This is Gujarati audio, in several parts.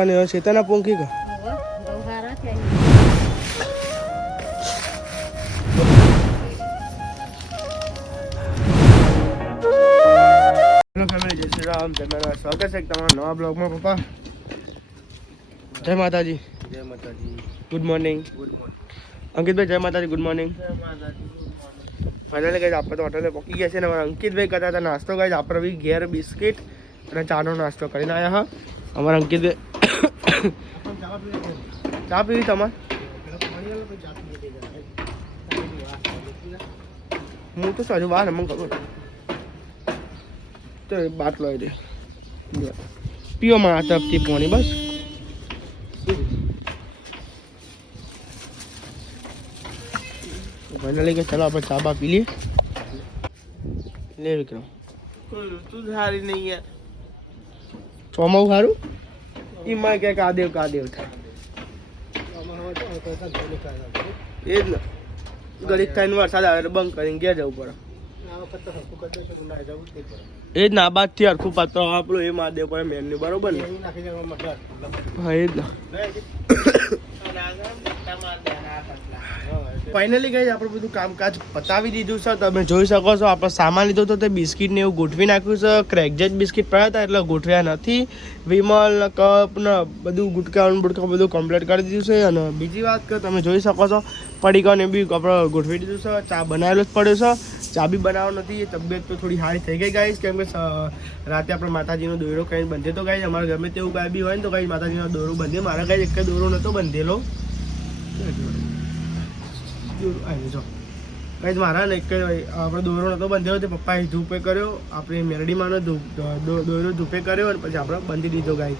અને શેતાના પોંકી ગયો બહુ સારા થયા હેલો ફેમિલી જય શ્રી રામ જય સ્વાગત છે તમારા નવા બ્લોગમાં પપ્પા જય માતાજી જય Mataji good morning good morning અંકિતભાઈ જય માતાજી. ગુડ મોર્નિંગ જય માતાજી ફાઇનલી કઈ આપણે તો હોટલે પહોંચી ગયા છે ને. અમારા અંકિતભાઈ કરતા હતા નાસ્તો કઈ આપણે બી ઘેર બિસ્કિટ અને ચાનો નાસ્તો કરીને આવ્યા હા. અમારા અંકિતભાઈ ચા પીવી તમારે? હું તો સાજુ બહાર મને ખબર તો બાટલો આવી દે પીઓ મારા તરફથી પોણી બસ. ફાઇનલી કે ચાલો આપણે ચા બા પી લઈએ. લે વિક્રમ. કોઈ ઋતુ સારી નહીં યાર. ચોમાવું સારું? એમાં કે કાદેવ કાદેવ થાય. એ જ ને. ગરીબ થઈને વરસાદ આવે એટલે બંધ કરીને ઘેર જવું પડે. એ જ ના બાદથી હરખું પાત્ર આપણું એ મહાદેવ પડે ની, બરોબર ને? હા એ જ ને ફાઇનલી ગઈ આપણે બધું કામકાજ પતાવી દીધું છે. તમે જોઈ શકો છો, આપણે સામાન લીધો તો તે બિસ્કિટ ને એવું ગોઠવી નાખ્યું છે. ક્રેકજેટ બિસ્કિટ પડ્યા હતા, એટલે ગોઠવ્યા નથી. વિમલ, કપ ને બધું ગુટકાવન બુટકા બધું કમ્પ્લીટ કરી દીધું છે. અને બીજી વાત કે, તમે જોઈ શકો છો, પડીકાને બી આપણે ગોઠવી દીધું છે. ચા બનાવેલો જ પડ્યો છે. ચા બી બનાવવાનો નથી, તબિયત તો થોડી હારી થઈ ગઈ ગાઈશ કેમ કે રાતે આપણે માતાજીનો દોરો કંઈ બંધે તો ગાઈશ અમારે ગમે તેવું કાંઈ બી હોય ને તો કંઈ માતાજીનો દોરો બંધે. મારા ગાઈશ એક દોરો નહોતો બંધેલો. આવી જો. કઈ મારા ને કંઈ આપણે દોરો નતો બંધ્યો તે પપ્પાએ ધૂપે કર્યો. આપણે મેરડીમાંનો દોરો ધૂપે કર્યો અને પછી આપણે બંધી દીધો ગાય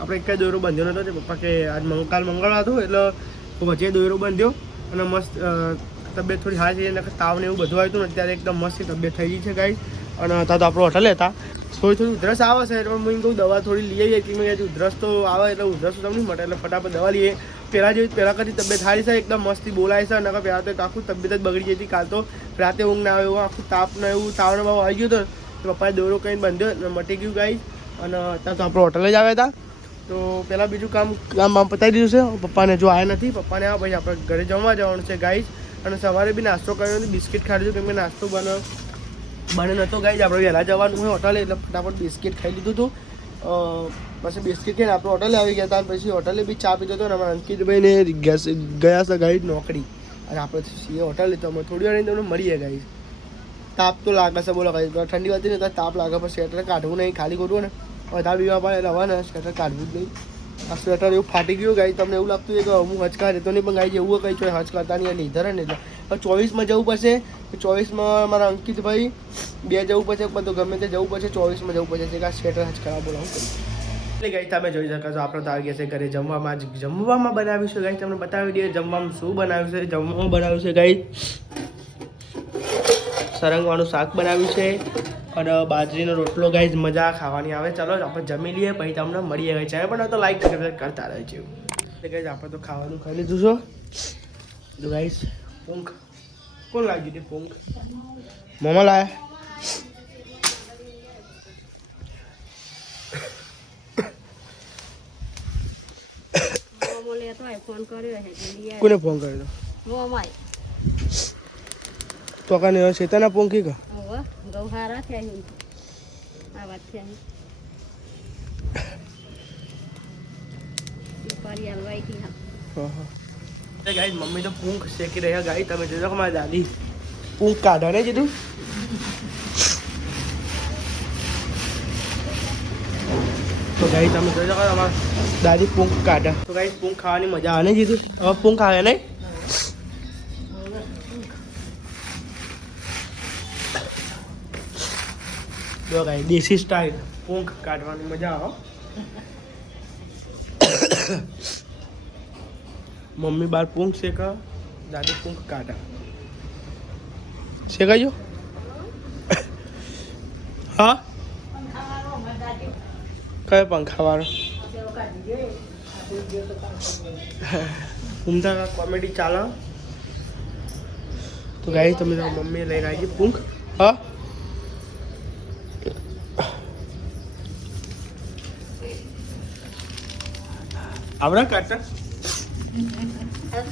આપણે એક દોરો બંધ્યો નતો, તે પપ્પા કે આજ કાલ મંગળવાર હતું, એટલે વચ્ચે દોરો બંધ્યો અને મસ્ત તબિયત થોડી સારી થઈ એટલે તાવ ને એવું બધું આવ્યું હતું ને અત્યારે એકદમ મસ્ત તબિયત થઈ ગઈ છે ગાય અને હતા તો આપણો હોટલ હતા. થોડી થોડી ઉધરસ આવે છે, એટલે હું કહું દવા થોડી લઈ આવીએ. કે મેં ઉધરસ તો આવે, એટલે ઉધરસ તો નહીં મળે, એટલે ફટાફટ દવા લઈએ. પહેલાં જેવી પહેલાં કરતી તબિયત સારી છે? એકદમ મસ્તી બોલાય છે અને પહેલાં તો આખું તબિયત જ બગડી જતી કાલ તો રાતે ઊંઘ ના આવે એવું આખું તાપ ને એવું તાવનો ભાવ આવી ગયો હતો. તો પપ્પાએ દોરો કંઈ બંધ્યો અને મટી ગયું ગાઈ અને ત્યાં તો આપણે હોટલે જ આવ્યા હતા. તો પહેલાં બીજું કામ કામ આમ પતાવી દીધું છે. પપ્પાને જો આવ્યા નથી, પપ્પાને આ ભાઈ આપણે ઘરે જમવા જવાનું છે ગાઈસ. અને સવારે બી નાસ્તો કર્યો નથી બિસ્કિટ ખાધું કેમ કે નાસ્તો બને બને નહોતો ગાઈ આપણે વહેલા જવાનું હોય હોટલે એટલે ફટાફટ બિસ્કિટ ખાઈ લીધું હતું. પછી બિસ્કિટ ખાઈને આપણે હોટલે આવી ગયા હતા પછી હોટલે બી ચા પીધો હતો અને અમારા અંકિતભાઈને ગયા ગયા છે ગાઈ નોકરી. અને આપણે સીએ હોટલ તો અમે થોડી વાર તમને મળીએ ગાઈ તાપ તો લાગે છે બોલો ગાઈ ઠંડી વાતી નહીં તાપ લાગે, પણ સ્વેટર કાઢવું નહીં, ખાલી કરવું ને. બધા બીવા પડે, એટલે ને સ્વેટર કાઢવું જ નહીં. આ સ્વેટર એવું ફાટી ગયું ગાઈ તમને એવું લાગતું છે કે હું હચકા રહેતો નહીં, પણ ગાઈ જેવું કંઈ છો હચ કરતા નહીં લીધર ને એટલે હવે ચોવીસમાં જવું પડશે. ચોવીસમાં મારા અંકિતભાઈ, બે જવું પડશે બધું ગમે તે જવું પડશે, ચોવીસમાં જવું પડશે. કે આ સ્વેટર કરાવ બોલાવું એટલે ગઈ તમે જોઈ શકો છો, આપણે તો આવી ગયા છે ઘરે જમવામાં જ જમવામાં બનાવ્યું છે ગાઈ તમને બતાવી દઈએ જમવામાં શું બનાવ્યું છે, જમવામાં બનાવ્યું છે ગાઈ સરંગવાનું શાક બનાવ્યું છે અને બાજરીનો રોટલો ગાઈ મજા ખાવાની આવે. ચાલો, આપણે જમી લઈએ, પછી તમને મળીએ ગઈ છે પણ તો લાઈક કરતા રહેજો. એટલે ગાઈ આપણે તો ખાવાનું ખાઈ લીધું છો. તો ગાઈસ પૂંખ કોણ લાગ્યું તે પૂંખ મોમાં લાયા મોમો લેતો હોય ફોન કર્યો હે જલ્દી કોને ફોન કર્યો? તો કાને ચેતના પૂંખી કા આ વાત છે વેપારી હલવાઈ ગાઈ મમ્મી તો પૂંખ શેકી રહ્યા ગાઈ તમે જોજો કે મારી દાદી. પૂંખ કાઢો ને કીધું તો ગાઈ તમે જોજો કે તમારા દાદી પૂંખ કાઢે. તો ગાઈ પૂંખ ખાવાની મજા આવે ને કીધું હવે પૂંખ આવે નહીં? જો ગાઈ દેશી સ્ટાઇલ પૂંખ કાઢવાની મજા આવે મમ્મી બાર પૂંખ શેકા દાદી પૂંખ કાઢા શેકાજો હા કયો પંખા વાળો ઉમદા કોમેડી ચાલે તો ગાઈ તમે તમારી મમ્મી લઈને આવી પૂંખ હા આવડે કાઢતા હવે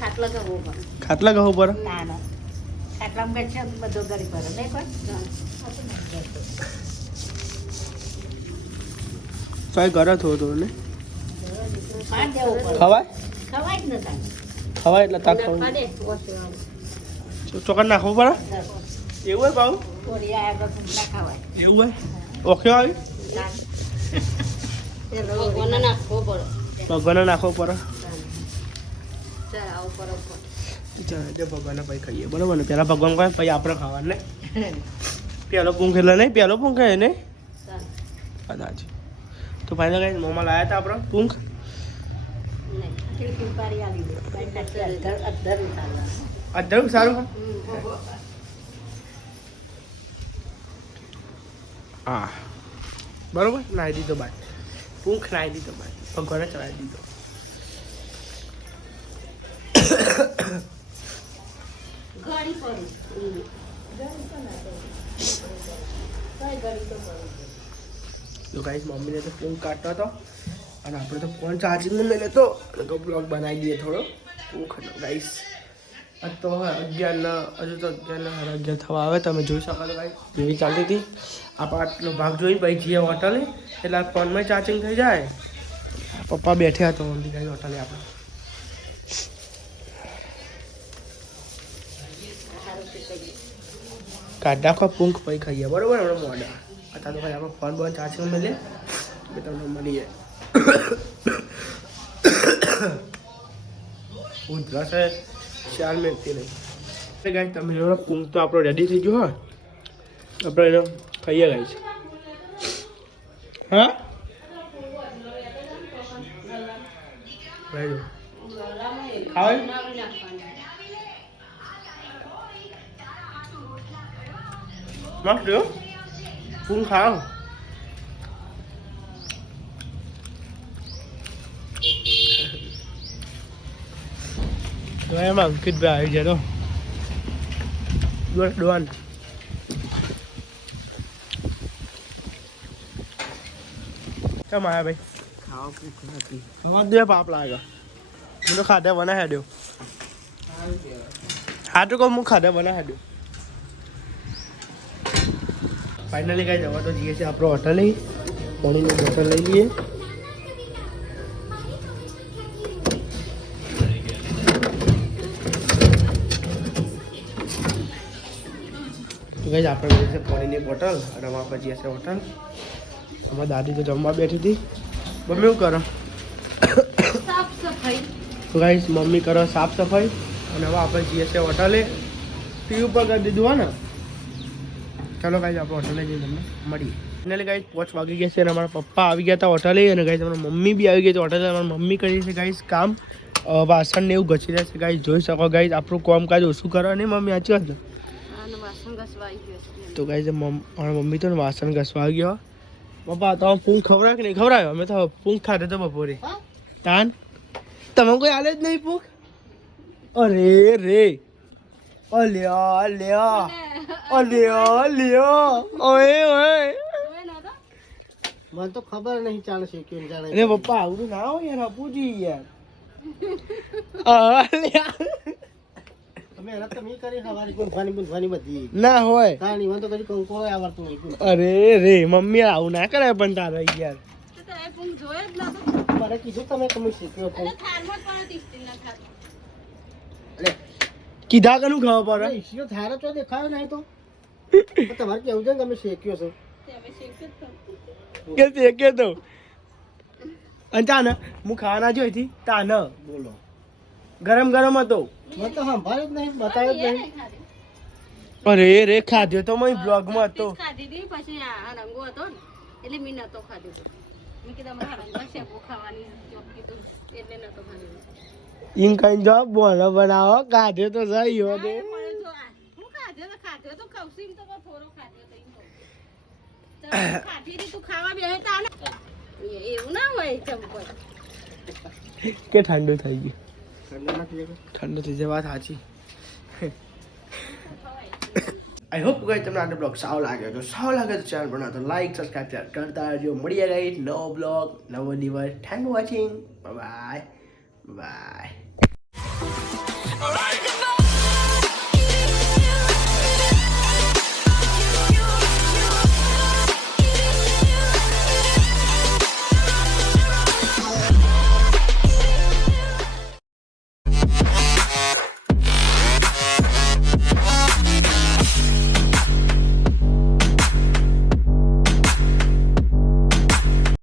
ખાટલો કરવો પડે. ખાટલા કહો પર ના ના. ખાટલામાં કઈ છે બધો ગરી પડે. નહીં પણ? ચાલ કરે થોડું થોડું ને? ખવાય? ખવાય જ નતા ખવાય એટલે તાક નાખવા ખાવું દે ઓછું આવે. ચોકર નાખવું પડે? એવું હોય ભાવ ખવાય. એવું હોય? ઓકે આવી? ભગવાનને નાખવો પડે. ભગવાને નાખવો પડે? ચાલ આવો. ચાલ જે ભગવાનને પછી ખાઈએ. બરોબર ને? પહેલાં ભગવાન કહે પછી આપણે ખાવાનું ને પહેલો પૂંખ એટલે નહીં? પહેલો પૂંખ હે ચાલ. કદાચ. તો ફાઇનલ કઈ મોમાં લાયા હતા આપણે પૂંખ અધર સારું હા. બરોબર? નાહી દીધો બાદ પૂંખ નાહી દીધો બાય. ભગવાને ચડાવી દીધો. તો ગાઈસ મમ્મીને તો ફોન કાઢતો હતો અને આપણે તો ફોન ચાર્જિંગમાં લઈ લેતો અને તો બ્લોગ બનાવી દઈએ થોડો. ભૂખ ગાઈસ આજ તો હવે અગિયારના, હજુ તો અગિયારના સાડા અગિયાર થવા આવે, તમે જોઈ શકો છો ભાઈ જેવી ચાલતી હતી. આપણે આટલો ભાગ જોઈ પછી જઈએ હોટલે એટલે ફોનમાં ચાર્જિંગ થઈ જાય. પપ્પા બેઠ્યા તો મમ્મી ગાઈ હોટલે આપણે. કાઢ નાખો પૂંખ પછી ખાઈએ. બરોબર હમણાં મોડા અત્યારે તો ભાઈ આપણે ફોન બોન ચાર્જિંગ મળીએ એટલે તમને મળીએ ઉધરસ છે ચાર મિનિટથી નહીં ગાય તમે જોડો પૂંખ તો આપણો રેડી થઈ ગયો હા. આપણે એનો ખાઈએ ગાઈશ હા? ખાવા મસ્ત જો પૂંખ ખાવ તો એમાં અંકિતભાઈ આવી જાય તો ડોન ડોન કેમ આવ્યા ભાઈ ખાવા ભૂખ નથી અવાજ દે પાપ લાગે હું તો ખાધા બના હેડ્યો હા તો કહું હું ખાધા બના હેડ્યો ફાઇનલી કઈ જવા તો જઈએ છીએ આપણો હોટલ પાણીની બોટલ લઈ લઈએ. તો કઈ આપણે લઈએ છીએ પાણીની બોટલ અને અમારા પછી જઈએ છીએ હોટલ અમારી દાદી તો જમવા બેઠી હતી. મમ્મી શું કરો? સાફ સફાઈ તો ગાઈસ મમ્મી કરો સાફ સફાઈ અને હવે આપણે જઈએ છીએ હોટલે ટીવી ઉપર કરી દીધું હોય ને? ચાલો ગાઈસ આપણે હોટલે જઈને તમને. મળીએ. ફાઇનલી ગાઈસ પાંચ વાગી ગયા છે અને અમારા પપ્પા આવી ગયા હતા હોટલે અને ગાઈસ અમારા મમ્મી બી આવી ગઈ હતી હોટલે અમારા મમ્મી કરી છે ગાઈસ કામ. વાસણ ને એવું ઘસી રહ્યા છે ગાઈસ જોઈ શકો ગાઈસ આપણું કામકાજ ઓછું કરો. નહીં મમ્મી સાચી વાત તો ગાઈસ મારા મમ્મી તો વાસણ ઘસવા આવી ગયો. પપ્પા તો પૂંખ ખવડાવ કે નહીં? ખવડાવ્યો અમે તો પૂંખ ખાધો તો બપોરે. તાન? તમે કોઈ આલે જ નહીં પૂંખ અરે રે. અલ્યા અલ્યા. અલ્યા અલ્યા ઓય ઓય. મને તો ખબર નહીં ચાલે છે કેમ જાણે. અરે પપ્પા આવડું ના હોય યાર અપુજી યાર. ના હોય. મને અરે રે મમ્મી આવું ના કરે પણ તારે યાર. તો તો એ પૂંખ જોયો જ નતો. મારે કીધું તમે તમે શીખ્યો કીધા કનું ખબર પડે? ઈશિયો થારો તો દેખાયો નહીં તો? તમારે કેવું છે ને તમે શેક્યો છો. કે કે તો? અને તાને હું ખાવાના જોઈ હતી તાને બોલો. ગરમ ગરમ હતો. મને તો સંભાળ્યું જ નહીં બતાવ્યું જ નહીં. નહીં અરે રે ખાધ્યો તો મેં બ્લોગમાં હતો. ખાધી હતી પછી આ રંગો હતો ને એટલે મેં નતો ખાધો. તો. ખાવાની જોબ કે ઠંડુ થઈ ગયું? ઠંડા થઈ જાય વાત સાચી. આઈ હોપ ગાઈ તમને આજનો બ્લોગ સારો લાગ્યો તો સારો લાગે તો ચેનલ બનાવો. તો લાઈક સબસ્ક્રાઈબ કરતા રહેજો. મળીએ ગઈ નવો બ્લોગ નવો દિવસ. Thank watching bye bye